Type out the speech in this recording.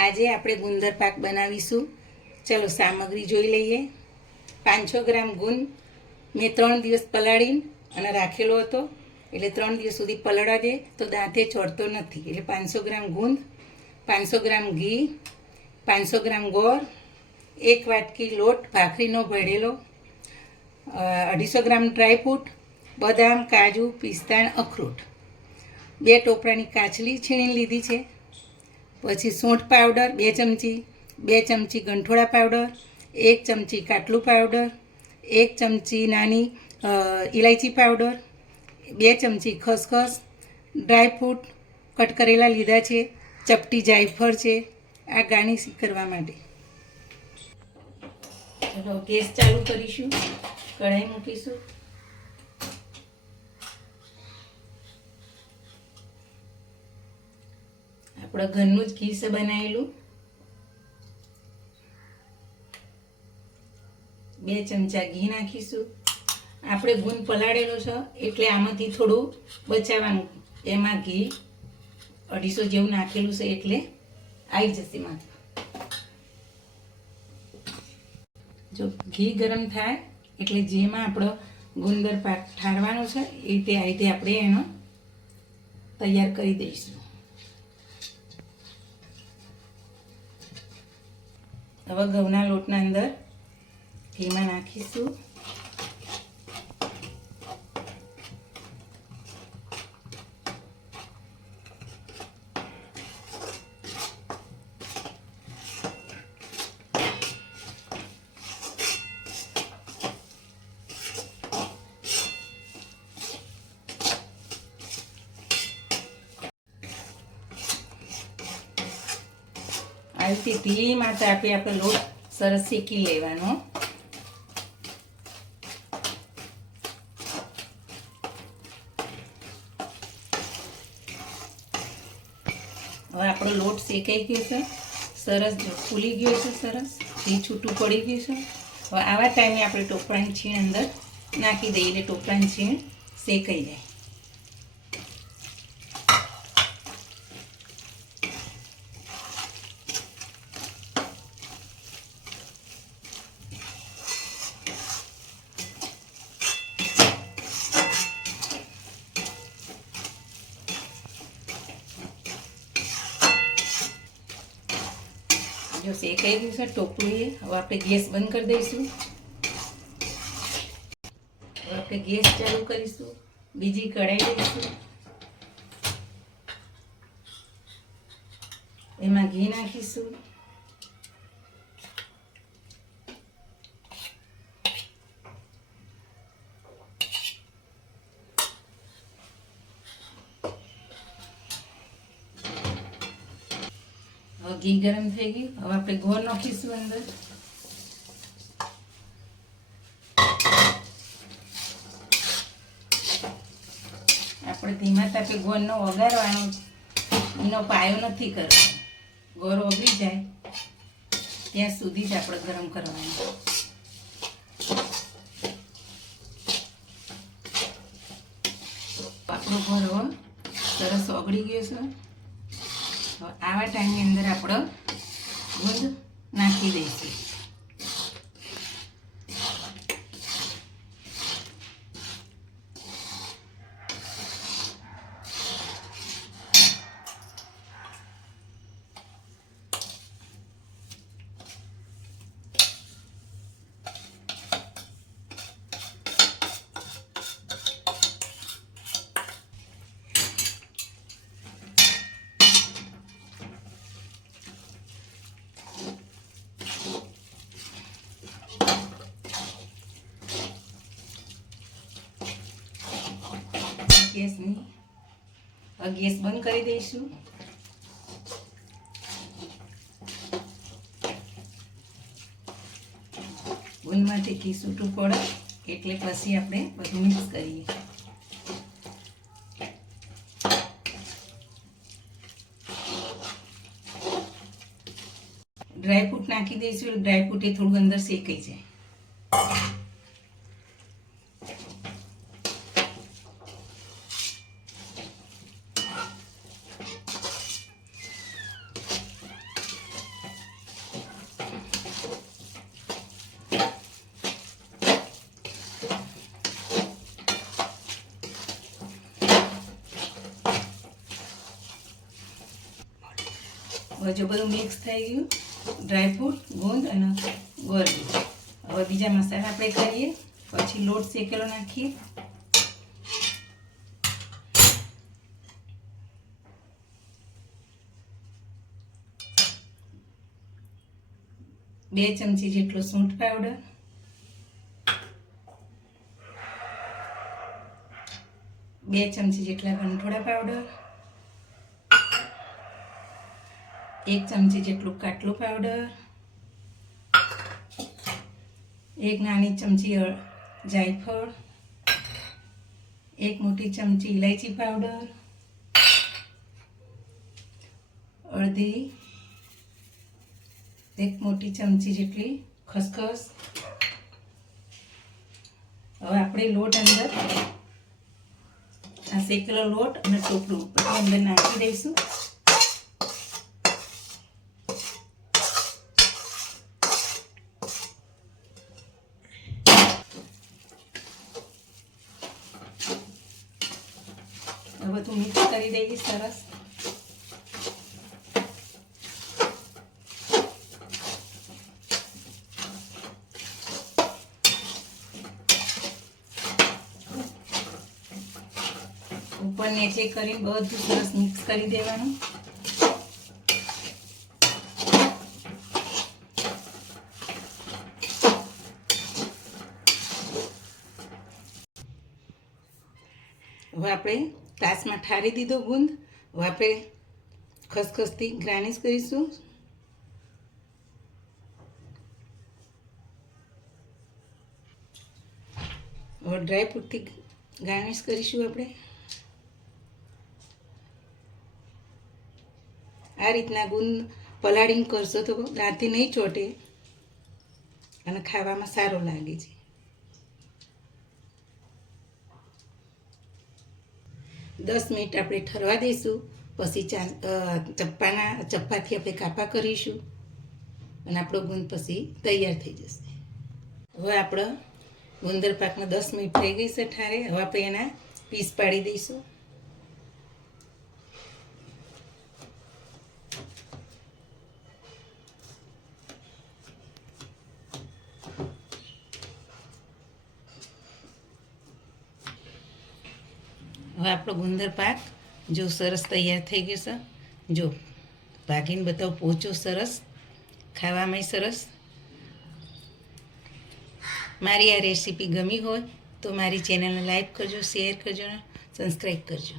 આજે આપણે ગુંદર પાક બનાવીશું. ચલો સામગ્રી જોઈ લઈએ. પાંચસો ગ્રામ ગુંદ મેં ત્રણ દિવસ પલાળીને અને રાખેલો હતો. એટલે ત્રણ દિવસ સુધી પલળવા દે. તો દાંતે ચડતો નથી. એટલે પાંચસો ગ્રામ ગુંદ પાંચસો ગ્રામ ઘી પાંચસો ગ્રામ ગોળ એક વાટકી લોટ ભાખરીનો ભળેલો અ, અઢીસો ગ્રામ ડ્રાયફ્રૂટ બદામ કાજુ પિસ્તા અખરોટ. બે ટોપરાની કાચલી છીણી લીધી છે. પછી સૂંઠ પાવડર, બે ચમચી બે ચમચી ગંઠોળા પાવડર, એક ચમચી કાટલું પાવડર, એક ચમચી નાની ઇલાયચી પાવડર, બે ચમચી ખસખસ ડ્રાયફ્રૂટ કટ કરેલા લીધા છે, ચપટી જાયફળ છે, આ ગાર્નિશ કરવા માટે. ગેસ ચાલુ કરીશું, કઢાઈ મૂકીશું. આપણા ઘરનું જ ઘી છે બનાવેલું. બે ચમચા ઘી નાખીશું. આપણે ગુંદ પલાળેલો છે, એટલે આમાંથી થોડું બચાવવાનું. એમાં ઘી અઢીસો જેવું નાખેલું છે, એટલે આવી જશે માથે જો ઘી ગરમ થાય, એટલે જેમાં આપણો ગુંદર પાક ઠારવાનો છે, એ રીતે આ રીતે આપણે એનો તૈયાર કરી દઈશું. હવે ઘઉંના લોટના અંદર ઘીમાં નાખીશું. રીતે ધીમા તાપે આપણે લોટ સરસ શેકી લેવાનો. હવે આપણો લોટ શેકાઈ ગયો છે. સરસ ફૂલી ગયો છે સરસ. ઘી છૂટું પડી ગયું છે. હવે આવા ટાઈમે આપણે ટોપરાની છીણ અંદર નાખી દઈએ એટલે ટોપરાની છીણ શેકાઈ જાય. શેકાઈ ગયું છે ટોપલું એ. હવે આપણે ગેસ બંધ કરી દઈશું. હવે આપણે ગેસ ચાલુ કરીશું. બીજી કઢાઈ લઈશું. એમાં ઘી નાખીશું. ઘી ગરમ થઈ ગયું હવે આપણે ગોળ નાખીશું અંદર. આપણે ધીમા તાપે ગોળનો વઘારવાનો. એનો પાયો નથી કરવાનો. ગોળ ઓગળી જાય. ત્યાં સુધી જ આપણે ગરમ કરવાનું. આપણો ગોળ સરસ ઓગળી ગયો છે. હવે આવા ટાઈમની અંદર આપણે ગુંદ નાખી દઈશું. ગેસની ગેસ બંધ કરી દઈશું. ગુંદમાંથી ઘી છૂટું પડે, એટલે પછી આપણે બધું મિક્સ કરીએ. ડ્રાયફ્રૂટ નાખી દઈશું ડ્રાયફ્રૂટ એ થોડું અંદર શેકાઈ જાય. જો બધું મિક્સ થઈ ગયું. ડ્રાયફ્રૂટ ગુંદ અને ગોરવી હવે બીજા મસાલા આપણે કરીએ પછી લોટ શેકેલો નાખીએ. બે ચમચી જેટલો સૂંઠ પાવડર બે ચમચી જેટલા ગંઠોડા પાવડર એક ચમચી જેટલું કાટલું પાવડર એક નાની ચમચી જાયફળ, એક મોટી ચમચી ઇલાયચી પાવડર અડધી, એક મોટી ચમચી જેટલી ખસખસ. હવે આપણે લોટ અંદર, આ શેકેલો લોટ અને ટોપલું અંદર નાખી દઈશું. હવે બધું મિક્સ કરી દઈએ સરસ. ઉપર નીચે કરીને બધું સરસ મિક્સ કરી દેવાનું. હવે આપણે તાસમાં ઠારી દીધો ગુંદ હવે આપણે ખસખસથી ગ્રાનિશ કરીશું. હવે ડ્રાયફ્રૂટથી ગાર્નિશ કરીશું આપણે. આ રીતના ગુંદ પલાળીને કરશો તો દાંતથી નહીં ચોટે. અને ખાવામાં સારો લાગે છે. દસ મિનિટ આપણે ઠરવા દઈશું, પછી ચા ચપ્પાના, ચપ્પાથી આપણે કાપા કરીશું અને આપણો ગુંદ પછી તૈયાર થઈ જશે. હવે આપણો ગુંદર પાકમાં દસ મિનિટ થઈ ગઈ છે ઠારે. હવે આપણે એના પીસ પાડી દઈશું. હવે આપણો ગુંદર પાક જો સરસ તૈયાર થઈ ગયો છે. જો ભાગીને બતાવો, પોચો સરસ, ખાવામાં સરસ. મારી આ રેસીપી ગમી હોય તો મારી ચેનલને લાઈક કરજો, શેર કરજો અને સબસ્ક્રાઈબ કરજો.